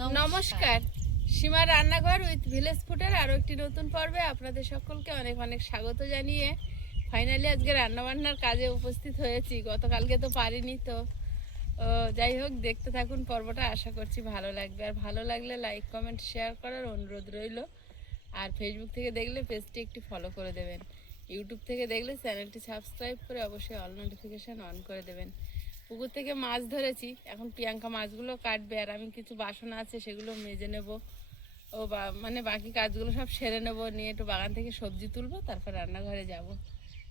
নমস্কার, সীমার রান্নাঘর উইথ ভিলেজ ফুডের আরও একটি নতুন পর্বে আপনাদের সকলকে অনেক অনেক স্বাগত জানিয়ে ফাইনালি আজকে রান্নাবান্নার কাজে উপস্থিত হয়েছি। গতকালকে তো পারিনি, তো যাই হোক দেখতে থাকুন পর্বটা, আশা করছি ভালো লাগবে। আর ভালো লাগলে লাইক কমেন্ট শেয়ার করার অনুরোধ রইল। আর ফেসবুক থেকে দেখলে পেজটি একটি ফলো করে দেবেন, ইউটিউব থেকে দেখলে চ্যানেলটি সাবস্ক্রাইব করে অবশ্যই অল নোটিফিকেশান অন করে দেবেন। পুকুর থেকে মাছ ধরেছি, এখন প্রিয়াঙ্কা মাছগুলো কাটবে আর আমি কিছু বাসন আছে সেগুলো মেজে নেব, মানে বাকি কাজগুলো সব সেরে নেবো, নিয়ে একটু বাগান থেকে সবজি তুলবো, তারপর রান্নাঘরে যাব।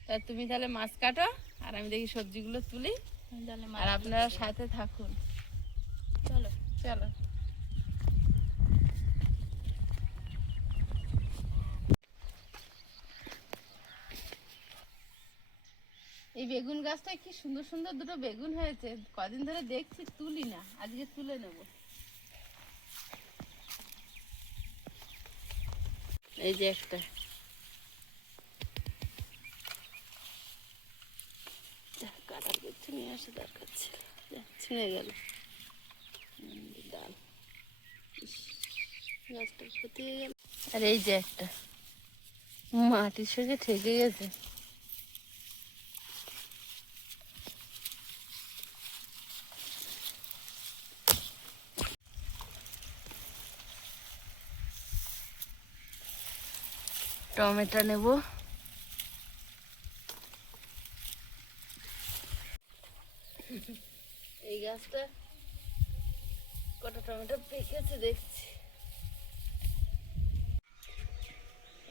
তা তুমি তাহলে মাছ কাটো আর আমি দেখি সবজিগুলো তুলি, আর আপনারা সাথে থাকুন। চলো চলো। এই বেগুন গাছটায় কি সুন্দর সুন্দর দুটো বেগুন হয়েছে, কদিন ধরে দেখছি তুলি না, আজকে তুলে নেব। এই যে একটা, কাটার করছে, নিয়ে আসে দরকার ছিল, ছিঁড়ে গেল ডাল, গাছটা ক্ষতি হয়ে গেল। আর এই যে একটা মাটির সঙ্গে ঠেকে গেছে। টমেটো নেব, এই গাছটা কটা টমেটো পেকেছে দেখছি,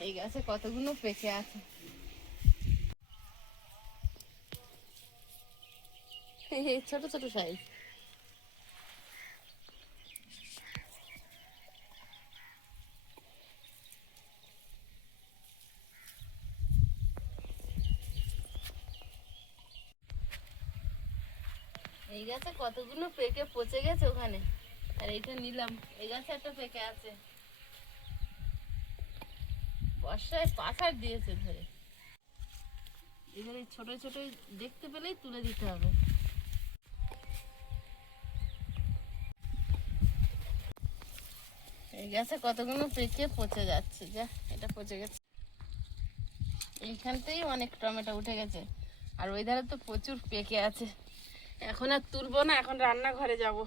এই গাছে কতগুলো পেকে আছে। এই ছোট ছোট সাইজ। এই গাছে কতগুলো পেকে পচে গেছে ওখানে, আর এইটা নিলাম। এই গাছে একটা পেকে আছে, বর্ষায় পাথার দিয়েছে ধরে। এবার এই ছোট ছোট দেখতে পেলেই তুলে দিতে হবে। এই গাছে কতগুলো পেকে পচে যাচ্ছে, যা এটা পচে গেছে। এইখানতেই অনেক টমেটো উঠে গেছে, আর ওই ধারে তো প্রচুর পেকে আছে। এখন আর তুলবো না, এখন রান্নাঘরে যাব।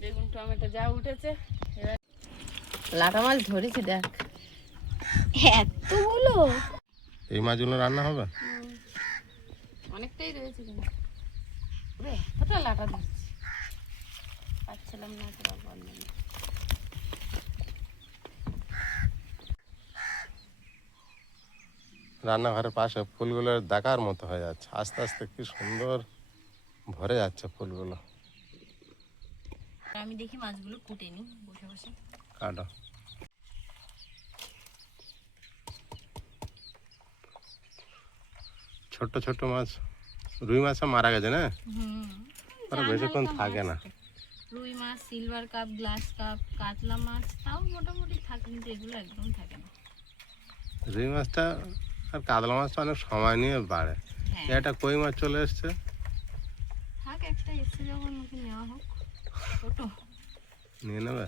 বেগুন টমেটো যা উঠেছে, এবার লাটা মাছ ধরেছি, দেখ এতগুলো। এই মাছগুলো রান্না হবে, অনেকটাই রয়েছে কিন্তু এতটা লাটা ধরছি, পাচ্ছিলাম না তো বললাম। রান্নাঘরের পাশে ফুলগুলো দেখার মতো হয়ে যাচ্ছে, আস্তে আস্তে কি সুন্দর ভরে যাচ্ছে ফুলগুলো। আমি দেখি মাছগুলো কুটে নি বসে বসে। কাটো। ছোট ছোট মাছ, রুই মাছ মারা গেছে না, আর বেশিক্ষণ থাকে না। রুই মাছ, সিলভার কাপ, গ্লাস কাপ, কাতলা মাছ তাও মোটামুটি থাকে, কিন্তু এগুলো একদম থাকে না। রুই মাছটা আর কাতলা মাছটা অনেক সময় নিয়ে বাড়ে। এটা কই মাছ চলে এসছে, থাক একটা এসছে যখন ওকে নেওয়া হোক, ছোট নিয়ে নেবে।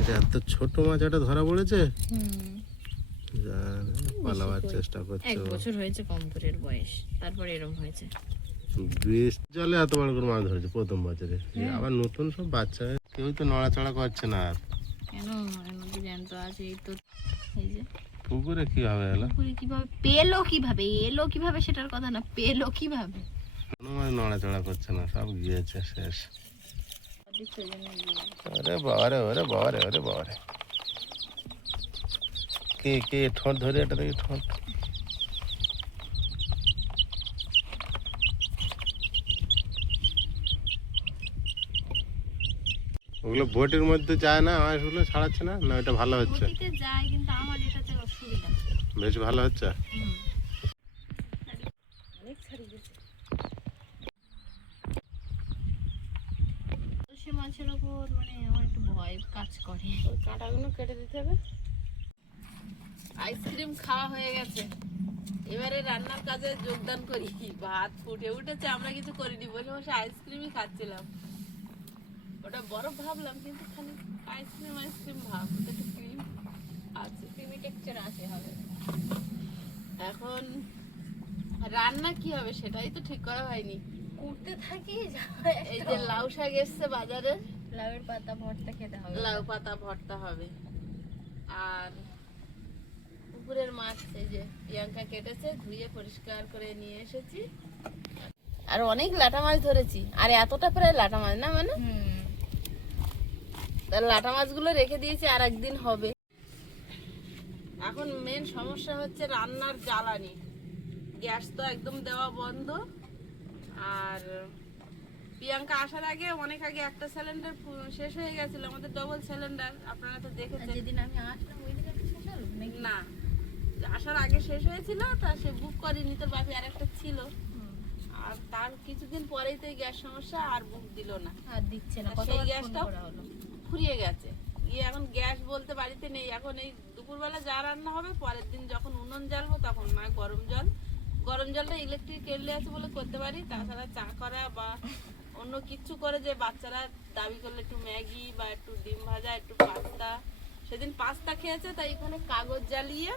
এটা এত ছোট মাছ একটা ধরা পড়েছে, পালাবার চেষ্টা করছে। 1 বছর হয়েছে কম করে এর বয়স, তারপর এরকম হয়েছে। বেশ জলে এত বড় করে মাছ ধরেছে প্রথম বছরে, আবার নতুন সব বাচ্চা, কেউ তো নড়াচড়া করছে না। আর কেন এর মধ্যে জ্যান্ত আছে, এই তো এই যে পুকুরে কিভাবে এলো, পুকুরে কিভাবে পেলো, কিভাবে এলো, কিভাবে সেটার কথা না, পেলো কিভাবে। কোনো মাছ নড়াচড়া করছে না, সব গিয়েছে শেষ। ওরে বাবারে, ওরে বাবারে, ওরে বাবারে, কে কে ঠোঁট ধরে, এটা দেখি ঠোঁট। ওগুলো বোটের মধ্যে যায় না, মাছগুলো ছাড়াচ্ছে না, না এটা ভালো হচ্ছে, যায় কিন্তু আমার এটাতে অসুবিধা। বেশ ভালো হচ্ছে। অনেক ছাড়িয়ে গেছে। সে মাছের ওপর মানে আমার একটু ভয় কাজ করে, ওই কাঁটাগুলো কেটে দিতে হবে। আইসক্রিম খাওয়া হয়ে গেছে, এবারে রান্নার কাজে যোগদান করি। ভাত ফুটে উঠেছে, আমরা কিছু করিনি, বসে বসে আইসক্রিমই খাচ্ছিলাম। ওটা বরফ ভাবলাম, কিন্তু খালি আইসক্রিম ভাব, একটু ক্রিম আছে, ক্রিমি টেক্সচার আছে হবে। এখন রান্না কি হবে সেটাই তো ঠিক করা হয়নি। করতে থাকি। এই যে লাউ শাক এসছে বাজারে, লাউয়ের পাতা ভর্তা খেতে হবে। লাউ পাতা ভর্তা হবে। আর পুকুরের মাছ এই যে প্রিয়াঙ্কা কেটেছে, ধুয়ে পরিষ্কার করে নিয়ে এসেছি। আর অনেক লাটা মাছ ধরেছি, আর এতটা প্রায় লাটা মাছ না, মানে লাটা মাছগুলো রেখে দিয়েছি, আর একদিন হবে। এখন মেন সমস্যা হচ্ছে রান্নার জ্বালানি। গ্যাস তো একদম দেওয়া বন্ধ। আর প্রিয়াঙ্কা আসার আগে, অনেক আগে একটা সিলিন্ডার শেষ হয়ে গেছিল, আমাদের ডবল সিলিন্ডার, আপনারা তো দেখেছেন। যেদিন আমি আসলাম ওই দিন একটা শেষ হলো নাকি? না, আসার আগে শেষ হয়েছিল, তা সে বুক করেনি, তোর বাপি আর একটা ছিল। আর তার কিছুদিন পরেই তো গ্যাস সমস্যা, আর বুক দিল না, আর দিচ্ছে না। সেই কতবার গ্যাসটা ফোন করা হলো। ফুরিয়ে গেছে। গিয়ে এখন গ্যাস বলতে বাড়িতে নেই। এখন এই দুপুরবেলা যা রান্না হবে, পরের দিন যখন উনুন জ্বালবো তখন না গরম জলটা ইলেকট্রিক কেটলি আছে বলে করতে পারি। তাছাড়া চা করা বা অন্য কিছু করে, যে বাচ্চারা দাবি করলে একটু ম্যাগি বা একটু ডিম ভাজা, একটু পাস্তা, সেদিন পাস্তা খেয়েছে, তাই এখানে কাগজ জ্বালিয়ে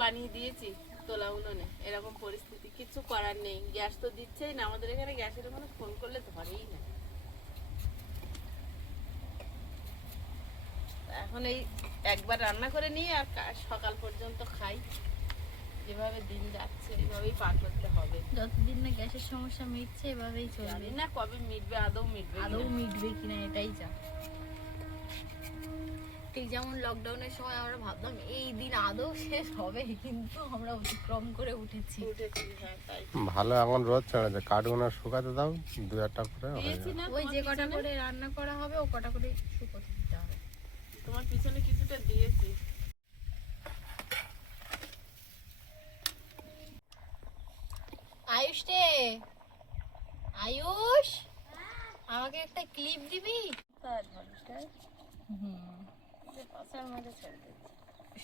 বানিয়ে দিয়েছি তোলা উনুনে। এরকম পরিস্থিতি, কিছু করার নেই। গ্যাস তো দিচ্ছেই না, আমাদের এখানে গ্যাসের ওখানে ফোন করলে ধরেই না। এখন এই একবার রান্না করে নিয়ে আর সকাল পর্যন্ত খাই। যেভাবে দিন যাচ্ছে এইভাবেই পার করতে হবে। যতদিন না গ্যাসের সমস্যা মিটছে এভাবেই চলবে। জানি না কবে মিটবে, আদৌ মিটবে কিনা এটাই যা। ঠিক যেমন লকডাউনের সময় আমরা ভাবতাম এই দিন আদৌ শেষ হবে, কিন্তু আমরা অতিক্রম করে উঠেছি। হ্যাঁ তাই ভালো এখন রোদ চড়েছে, কাঠগুলো শুকাতে দাও, দু একটা করে হয়ে দিয়েছি যাবে। না ওই যে তোমার কটা পিছনে? করে রান্না করা হবে ও কটা করে শুকোতে দিতে হবে। তোমার পিছনে কিছুটা দিয়েছি। আয়ুষ রে, আয়ুষ আমাকে একটা ক্লিপ দিবি?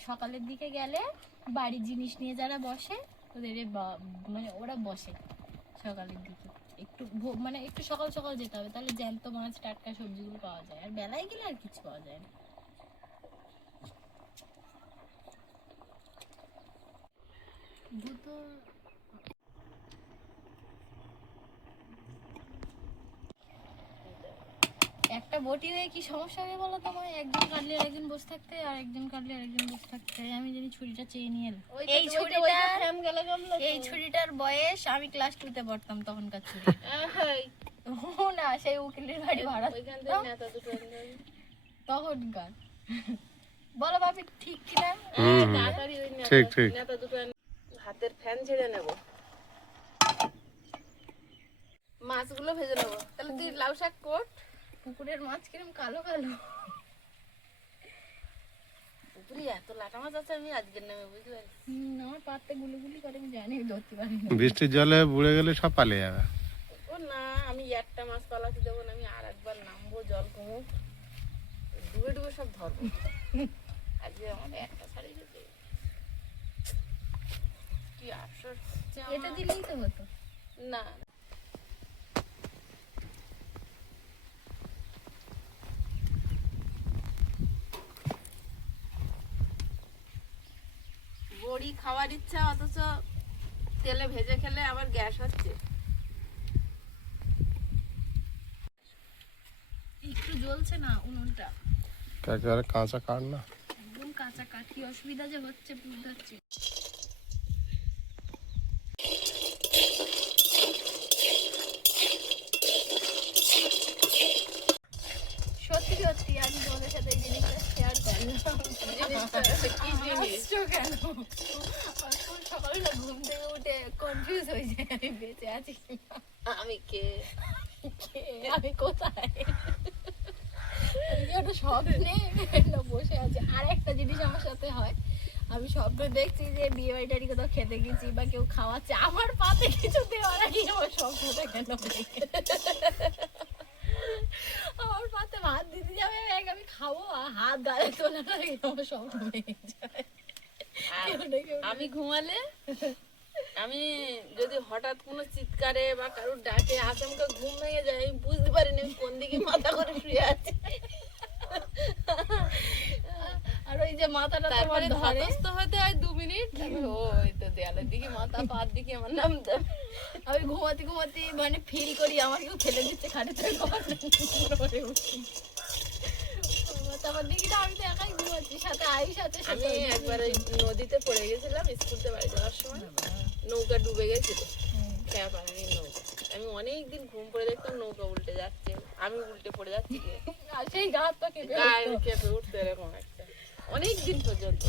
সকালের দিকে গেলে বাড়ির জিনিস নিয়ে যারা বসে ওদের মানে ওরা বসে সকালের দিকে। একটু মানে একটু সকাল সকাল যেতে হবে, তাহলে জ্যান্ত মাছ টাটকা সবজিগুলো পাওয়া যায়। আর বেলায় গেলে আর কিছু পাওয়া যায় না। দুটো একটা বটি দিয়ে কি সমস্যা হবে বলো তোমার? একজন কাটলে আর একজন বসে থাকতে, আর একজন কাটলে আর একজন বসে থাকতে। আমি জানি ছুরিটা চেয়ে নিয়ে এলাম। এই ছুরিটার বয়স আমি ক্লাস 2 তে পড়তাম তখনকার ছুরি। ও না, সেই উকিলের বাড়ি ভাড়া তখনকার। বলো বাপি ঠিক কিনা? ঠিক ঠিক। হাতের ফ্যান ছেড়ে নেব, মাছগুলো ভেজে নেবো। তাহলে তুই লাউ শাক কোট। পুকুরের মাছ কিরম কালো কালো। পুকুরে এত লাটা মাছ আছে, আমি আজকের নামে বুঝতে পারি। আমার পাতে গুলি করে আমি জানি, আমি ধরতে পারি না। বৃষ্টির জলে বুড়ে গেলে সব পালিয়ে যাবে। ও না, আমি একটা মাছ পালাতে দেবো না, আমি আর একবার নামবো, জল কমুক, ডুবে ডুবে সব ধরবো। আজকে আমার একটা শাড়ি যেতে কি আফসোস হচ্ছে আমার। এটা দিলেই তো হতো। না, বড়ি খাওয়ার ইচ্ছা, অথচ তেলে ভেজে খেলে আবার গ্যাস হচ্ছে। একটু জ্বলছে না উনুনটা, একেবারে কাঁচা কাঠ না। একদম কাঁচা কাঠ। কি অসুবিধা যে হচ্ছে বুঝতে পারছি। সত্যি সত্যি আমি তোমাদের সাথে এই জিনিসটা শেয়ার করলাম। কেন সকালে না ঘুম থেকে উঠে কনফিউজ হয়ে যায়, আমি বেঁচে আছি কিনা, আমি কে, আমি কোথায়, একটা স্বপ্নে বসে আছে। আর একটা জিনিস আমার সাথে হয়, আমি স্বপ্নে দেখছি যে বিয়ে বাড়ি টাড়ি কোথাও খেতে গেছি বা কেউ খাওয়াচ্ছে, আমার পাতে কিছু দেওয়ার আগে আমার স্বপ্নটা কেন আমার পাতে ভাত দিতে যাবে, আমি খাবো আর হাত গায়ে তোলার আগে আমার স্বপ্ন ভেঙে যায়। আমি ঘুমালে আমি যদি হঠাৎ কোনো চিৎকারে বা কারোর ডাকে আচমকা ঘুম ভেঙে যায় আমি বুঝতে পারিনি আমি কোন দিকে মাথা করে শুয়ে আছি। আর ওই যে মাথাটা তোমার তারপরে ধরে, ধাতস্থ হতে হয় 2 মিনিট, তারপরে ওই তো দেয়ালের দিকে মাথা পার দিকে আমার নাম দেবে। আমি ঘুমাতে ঘুমাতে মানে ফিল করি আমাকেও ফেলে দিচ্ছে খাটে থেকে তারপর দেখি না আমি তো একাই ঘুমাচ্ছি, সাথে আয়ুষ আছে। আমি একবার ওই নদীতে পড়ে গেছিলাম স্কুল থেকে বাড়ি যাওয়ার সময়, নৌকা ডুবে গেছিল, খেয়া পারেনি নৌকা। আমি অনেকদিন ঘুম পড়ে দেখতাম নৌকা উল্টে যাচ্ছে, আমি উল্টে পড়ে যাচ্ছি, আর সেই গা হাত পা কেঁপে গায়ে কেঁপে উঠতো এরকম একটা, অনেক দিন পর্যন্ত।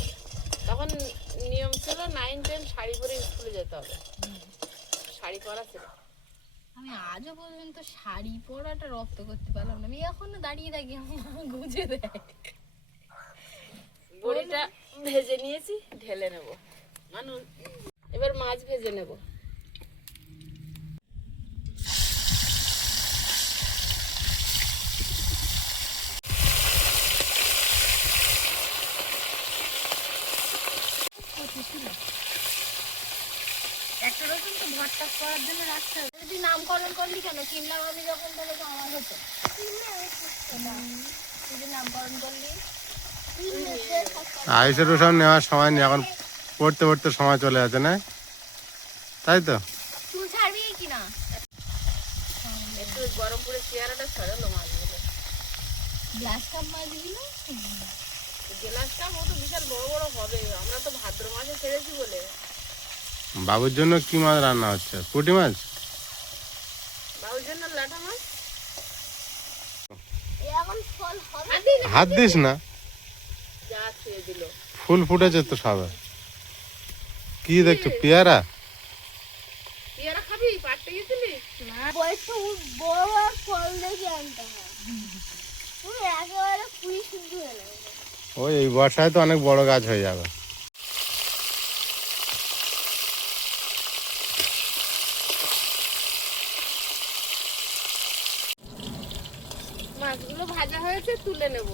তখন নিয়ম ছিল 9-10 শাড়ি পরে স্কুলে যেতে হবে, শাড়ি পরা ছিল। আমি আজও পর্যন্ত শাড়ি পরাটা রপ্ত করতে পারলাম না, আমি এখনো দাঁড়িয়ে থাকি আমার মা গুজে দেয়। বড়িটা ভেজে নিয়েছি, ঢেলে নেব মানুষ। এবার মাছ ভেজে নেব। একটা রসুন তো ভর্তা করার জন্য রাখতে হবে। তুই নামকরণ করলি কেন? কিনলাম আমি যখন তাহলে তো আমার হতো। তুই যে নামকরণ করলি আয়ুষের ওসব নেওয়ার সময় নেই, এখন পড়তে পড়তে সময় চলে যাচ্ছে না, তাই তো? চুল ছাড়বি কি না? একটু গরম করে চেয়ারাটা ছড়ালো মাছগুলো। গ্লাস কাপ মাজবি না? গ্লাসটা মতো বিশাল বড় বড় হবে, আমরা তো ভাদ্র মাসে ছেড়েছি বলে। বাবুর জন্য কি মাছ রান্না হচ্ছে? পুঁটি মাছ? বাবুর জন্য লাটা মাছ। এখন ফল হবে হাত দিস না, যা ছুঁয়ে দিল। ফুল ফুটেছে তো সবে। কি দেখছো, পেয়ারা? পেয়ারা খাবি? পাড়তে গেছিলি? না, একটু বড় বড় ফল দেখে আনতে হয়। পুরো একেবারে কুড়ি শুদ্ধ হয়ে যাবে। ওই এই বর্ষায় তো অনেক বড় গাছ হয়ে যাবে। মাছগুলো ভাজা হয়েছে, তুলে নেব।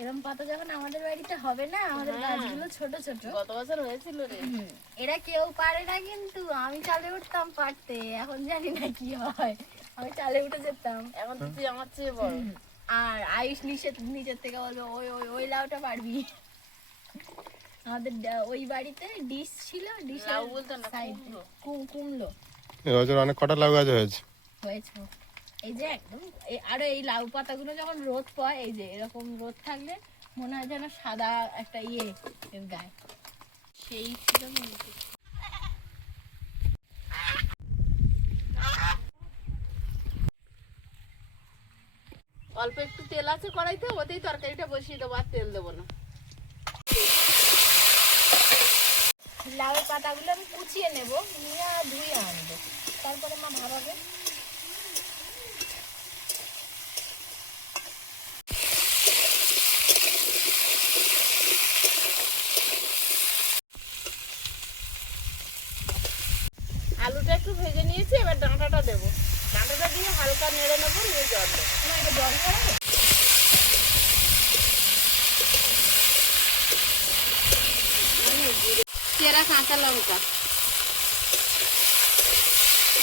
এরম পাতা যখন আমাদের বাড়িতে হবে না, আমাদের গাছগুলো ছোট ছোট, গত বছর হয়েছিল রে। এরা কেউ পারে না, কিন্তু আমি চালে উঠতাম পারতে, এখন জানি না কি হয়। আমি চালে উঠে যেতাম, এখন তো তুই আমার চেয়ে বড়। আর আয়ুষ নিচের থেকে বলবে ওই ওই ওই লাউটা পারবি। আমাদের ওই বাড়িতে ডিশ ছিল, ডিশের লাউ বলতো না, সাইড কুমড়ো। কুমড়ো এবছর অনেক কটা লাউ গাছ হয়েছে। হয়েছে। এই যে একদম আরো এই লাউ পাতাগুলো যখন রোদ পায়, এই যে এরকম রোদ থাকলে মনে হয় যেন সাদা একটা এর গায়ে সেই ছিল মনে হয়। অল্প একটু তেল আছে কড়াইতে, ওতেই তরকারিটা বসিয়ে দেবো, আর তেল দেবো না। লাউয়ের পাতাগুলো আমি কুচিয়ে নেব, নিয়ে ধুয়ে আনবো, তারপরে মা ভাবাবে। আলুটা একটু ভেজে নিয়েছি, এবার ডাঁটাটা দেবো। ডাঁটাটা দিয়ে হালকা নেড়ে নেবো, নিয়ে জল দেবো। তোমার এটা জল খাবে? চেরা কাঁচা লঙ্কা,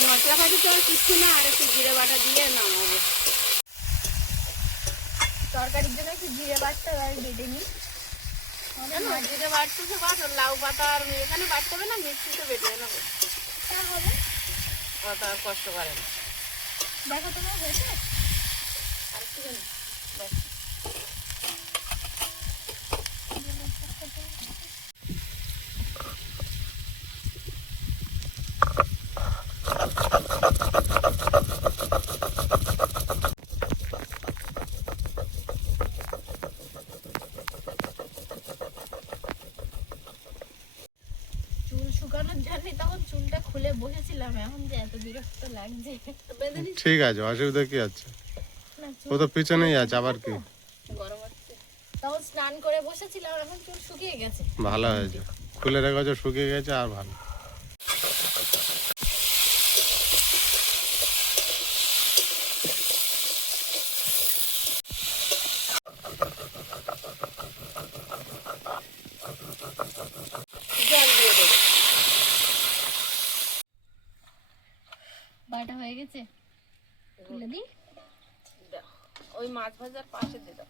মশলা পাতি তো আর কিচ্ছু না, আর একটু জিরে বাটা দিয়ে নামাবো। তরকারির জন্য একটু জিরে বাটতে আর বেটে নিই। জিরে বাটতেছে বাট, লাউ পাতা আর এখানে বাটতে হবে না, মিক্সিতে বেটে নেবো, হবে অত আর কষ্ট করে না। দেখো তোমার হয়েছে। আর একটু দিন, ব্যাস। চুল শুকানোর জন্য তখন চুলটা খুলে বসেছিলাম, এখন যে এত বিরক্ত লাগছে। বেঁধে নিস। ঠিক আছে, অসুবিধা কি আছে? না ও তো পিছনেই আছে, আবার কি? গরম হচ্ছে। তখন স্নান করে বসেছিলাম, এখন চুল শুকিয়ে গেছে। ভালো হয়েছে, খুলে রেখেছো, শুকিয়ে গেছে আর ভালো। জল দিয়ে দেবো। বাটা হয়ে গেছে, তুলে দিই। দাও, ওই মাছ ভাজার পাশে দিয়ে দাও।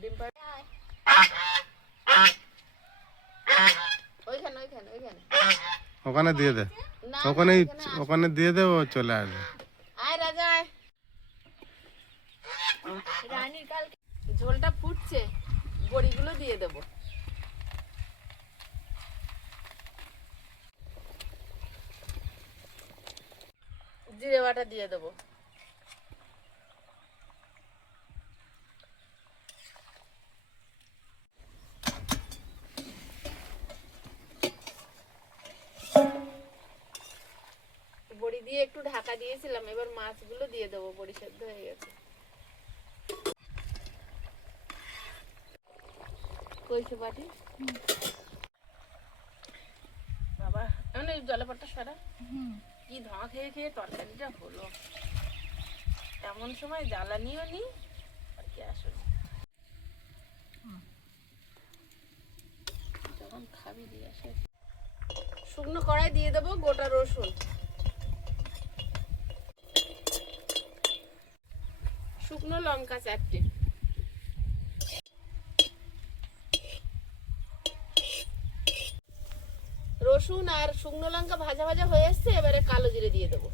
ডিম পাড়া ওইখানে ওইখানে ওইখানে। ওখানে দিয়ে দে, না ওখানেই, এখানে আস। ওখানে দিয়ে দে, ও চলে আসবে। আয় রাজা আয়। রানীর কালকে ঝোলটা ফুটছে, বড়িগুলো দিয়ে দেবো। জিরে বাটা দিয়ে দেবো। বড়ি দিয়ে একটু ঢাকা দিয়েছিলাম, এবার মাছগুলো দিয়ে দেবো, বড়ি সেদ্ধ হয়ে গেছে। কইছে বাটি বাবা, এখন এই জলপাটটা সারা। কি ধোঁয়া খেয়ে খেয়ে তরকারিটা হলো, এমন সময় জ্বালানিও নি আর কি আসলে। যখন খাবি দিয়ে আসে। শুকনো কড়াই দিয়ে দেবো গোটা রসুন, শুকনো লঙ্কা 4টে, রসুন আর শুকনো লঙ্কা ভাজা ভাজা হয়ে এসছে, এবারে কালো জিরে দিয়ে দেবো।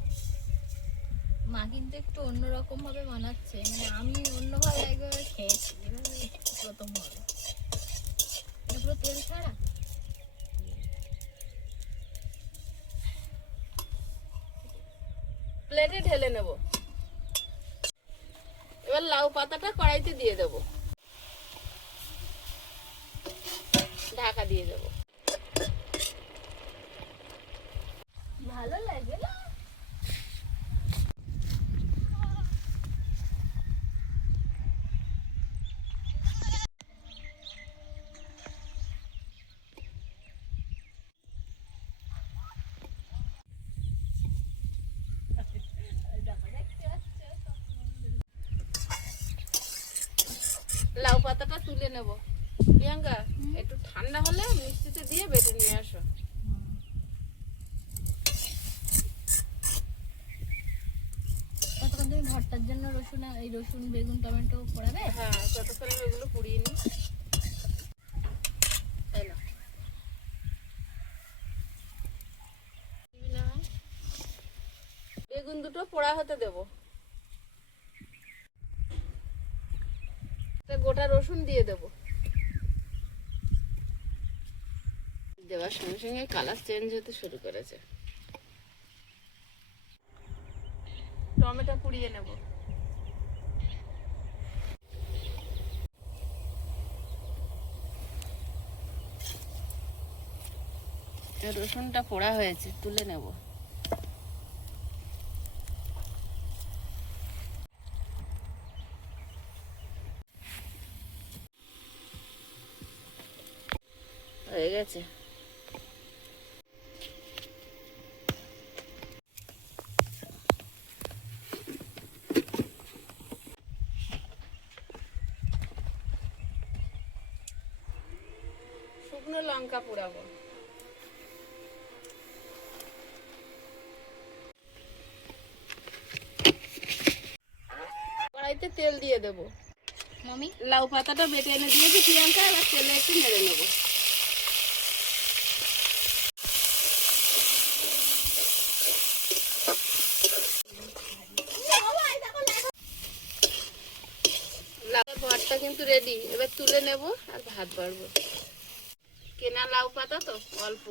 মা কিন্তু একটু অন্যরকম ভাবে বানাচ্ছে, মানে আমি অন্যভাবে একবার খেয়েছি, এভাবে প্রথম হবে। এটা পুরো তেল ছাড়া। প্লেটে ঢেলে নেব। এবার লাউ পাতাটা কড়াইতে দিয়ে দেবো, ঢাকা দিয়ে দেবো। ভালো লাগে না? লাউ পাতাটা তুলে নেব। প্রিয়াঙ্কা, একটু ঠান্ডা হলে মিক্সিতে দিয়ে বেটে নিয়ে আসো। ততক্ষণ তুমি ভর্তার জন্য রসুন বেগুন টমেটো পোড়াবে। হ্যাঁ, ততক্ষণে ওগুলো পুড়িয়ে নিই। এই নাও। দিবি না? বেগুন দুটো পোড়া হতে দেবো। গোটা রসুন দিয়ে দেবো। দেওয়ার সঙ্গে সঙ্গে কালার চেঞ্জ হতে শুরু করেছে। টমেটো পুড়িয়ে নেব। রসুনটা পোড়া হয়েছে, তুলে নেব। হয়ে গেছে। শুকনো লঙ্কা পোড়াবো। কড়াইতে তেল দিয়ে দেবো। মামি লাউ পাতাটা বেটে এনে দিয়েছি প্রিয়াঙ্কা, এবার তেলে একটু নেড়ে নেবো। লাউ ভাতটা কিন্তু রেডি, এবার তুলে নেব আর ভাত বাড়বো। কেনা লাউ পাতা তো অল্প,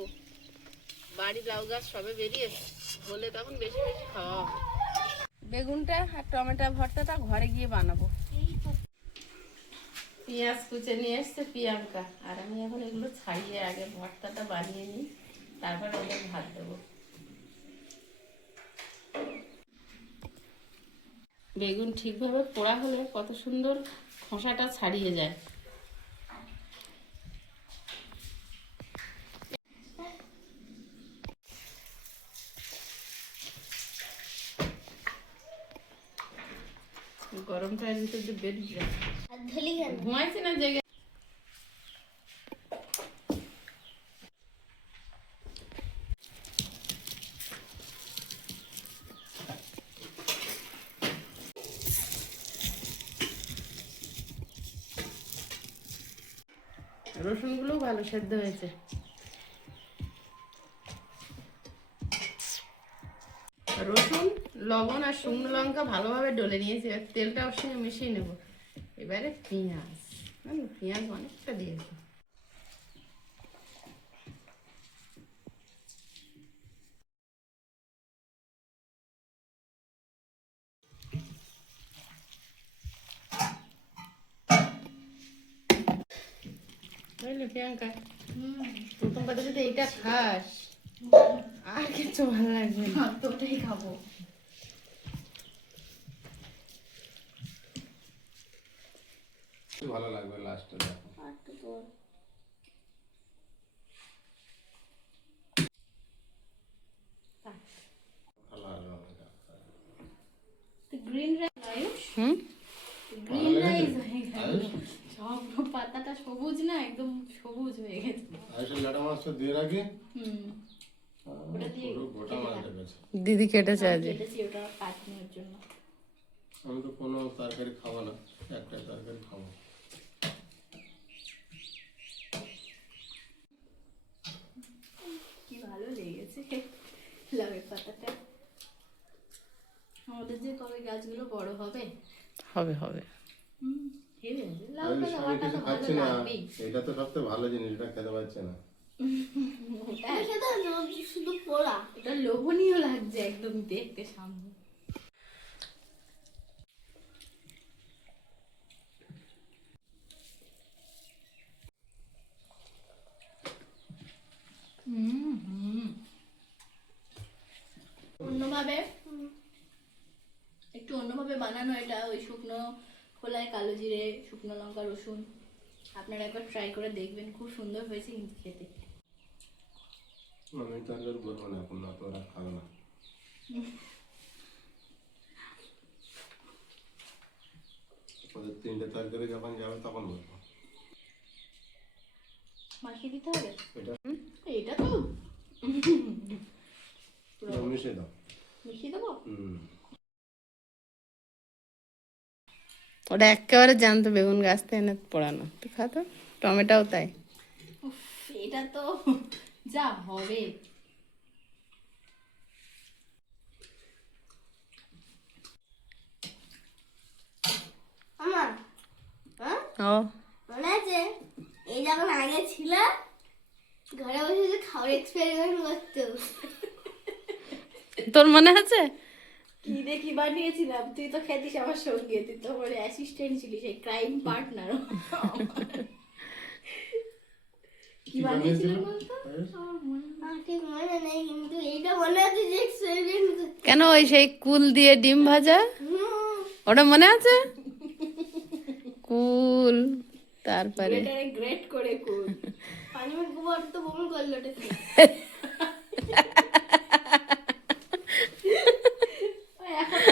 বাড়ি লাউ গাছ সবে বেরিয়েছে, হলে তখন বেশি বেশি খাওয়া হবে। বেগুনটা আর টমেটো ভর্তাটা ঘরে গিয়ে বানাবো। পেঁয়াজ কুচে নিয়ে এসছে প্রিয়াঙ্কা, আর আমি এখন এগুলো ছাড়িয়ে আগে ভর্তাটা বানিয়ে নিই, তারপর ওদের ভাত দেবো। বেগুন ঠিকভাবে পোড়া হলে কত সুন্দর খোসাটা ছাড়িয়ে যায়। গরমটার ভিতর দিয়ে বেরিয়ে যায়, ঘুমাইছে না জেগে। রসুনগুলো ভালো সেদ্ধ হয়েছে। রসুন, লবণ আর শুকনো লঙ্কা ভালোভাবে ডলে নিয়েছি, এবার তেলটা ওর সঙ্গে মিশিয়ে নেবো। এবারে পেঁয়াজ, পেঁয়াজ অনেকটা দিয়েছি। বুঝলি প্রিয়াঙ্কা, প্রথম কথা যদি এইটা খাস আর কিছু ভালো লাগবে না। তো ওটাই খাবো। ভালো লাগবে লাস্টে দেখো। ভালো লাগবে আমাকে। গ্রিন রাইস, হুম, গ্রিন রাইস হয়ে গেল। সব পাতাটা সবুজ না, একদম সবুজ হয়ে গেছে। আইসে লাটা মাছটা দিয়ে রাখি। ওটা দিয়ে পুরো গোটা মাছ লেগেছে। দিদি কেটেছে আজ। কেটেছি ওটা কাটনোর জন্য। আমি তো কোনো তরকারি খাবো না, একটাই তরকারি খাবো। কি ভালো লেগেছে লাউয়ের পাতাটা। আমাদের যে কবে গাছগুলো বড় হবে। হবে হবে। হেবে লাউ আমি পাতা সবাই হওয়াটা কিছু তো ভালো খাচ্ছি না, লাগবেই। এটা তো সবচেয়ে ভালো জিনিস, এটা খেতে পারছে না। শুধু পোড়া, এটা লোভনীয় লাগছে একদম দেখতে সামনে। অন্যভাবে একটু অন্যভাবে বানানো এটা, ওই শুকনো খোলায় কালো জিরে, শুকনো লঙ্কা, রসুন। আপনারা একবার ট্রাই করে দেখবেন, খুব সুন্দর হয়েছে কিন্তু খেতে। আমি তরকারি বলবো না এখন, না তো ওরা খাবে না। ওদের 3টে তরকারি যখন যাবে তখন বলবো। মাখিয়ে দিতে হবে এটা এটা তো মিশিয়ে দাও। মিশিয়ে দেবো। ওটা একেবারে জানতো বেগুন গাছ থেকে এনে পোড়ানো, তুই খাতো। টমেটোও তাই। উফ, এটা তো যা হবে। আমার হ্যাঁ ও মনে আছে এই যখন আগে ছিল ঘরে বসে যে খাওয়ার এক্সপেরিমেন্ট করতো। তোর মনে আছে? কি দেখি বানিয়েছিলাম, তুই তো খেতিস আমার সঙ্গে, তুই তো আমার অ্যাসিস্ট্যান্ট ছিলি, সেই ক্রাইম পার্টনার। কি বানিয়েছিলাম বলতো? আমার ঠিক মনে নেই, কিন্তু এইটা মনে আছে যে এক্সপেরিমেন্ট করতো। কেন, ওই সেই কুল দিয়ে ডিম ভাজা, ওটা মনে আছে? কুল, তারপরে গ্রেট করে কুল। পানি মুখ গোবর তো বমি করলো ওটা খেয়ে।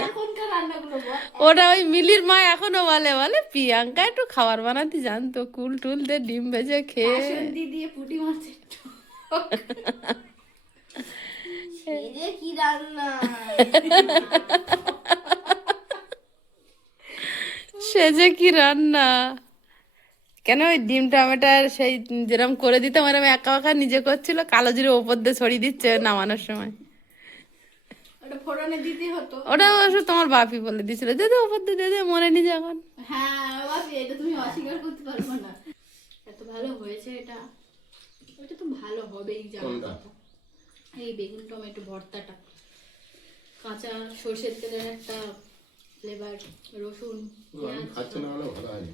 এখনকার রান্নাগুলো বল। ওটা ওই মিলির মা এখনো বলে বলে প্রিয়াঙ্কা একটু খাবার বানাতে জানতো, কুল টুল দিয়ে ডিম ভেজে খেয়ে। বাসন্তী দিয়ে পুঁটি মাছের টক। এই যে কি রান্না! সে যে কি রান্না! কেন ওই ডিম টমেটোর সেই যেরকম করে দিতাম ওরকম একা একা নিজে করছিল, কালো জিরে ওপর দিয়ে ছড়িয়ে দিচ্ছে নামানোর সময়। ওটা ফোড়নে দিতে হতো। ওটা অবশ্য তোমার বাপি বলে দিছিল, দে দে ওপর দিয়ে, দে দে, মরে নি যখন। হ্যাঁ বাপি, এটা তুমি অস্বীকার করতে পারবো না। এত ভালো হয়েছে এটা, এটা তো ভালো হবেই জানা কোনটা? কথা। এই বেগুন টমেটো ভর্তাটা, কাঁচা সর্ষের তেলের একটা ফ্লেভার, রসুন, আমি পেঁয়াজ। খাচ্ছি না মানে ভালো হয়নি।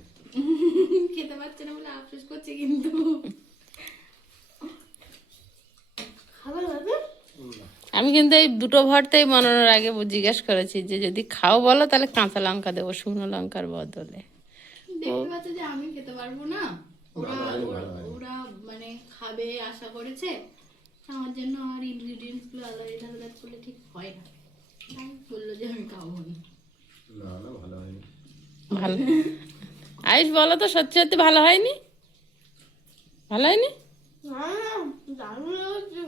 খেতে পারছে না বলে আফসোস করছে কিন্তু। খাবার হবে? আমি কিন্তু এই দুটো ভর্তাই বানানোর আগে জিজ্ঞেস করেছি যে যদি খাও বলো তাহলে কাঁচা লঙ্কা দেবো শুকনো লঙ্কার বদলে। দেখতে পাচ্ছে যে আমি খেতে পারবো না, ওরা ওরা মানে খাবে আশা করেছে, আমার জন্য আমার ইনগ্রিডিয়েন্টস গুলো আলাদা আলাদা করলে ঠিক হয় না, তাই বললো যে আমি খাবো না। না না ভালো হয়নি। ভালো আয়ুষ বলো তো সত্যি সত্যি ভালো হয়নি? ভালো হয়নি? না না দারুণ লাগছে।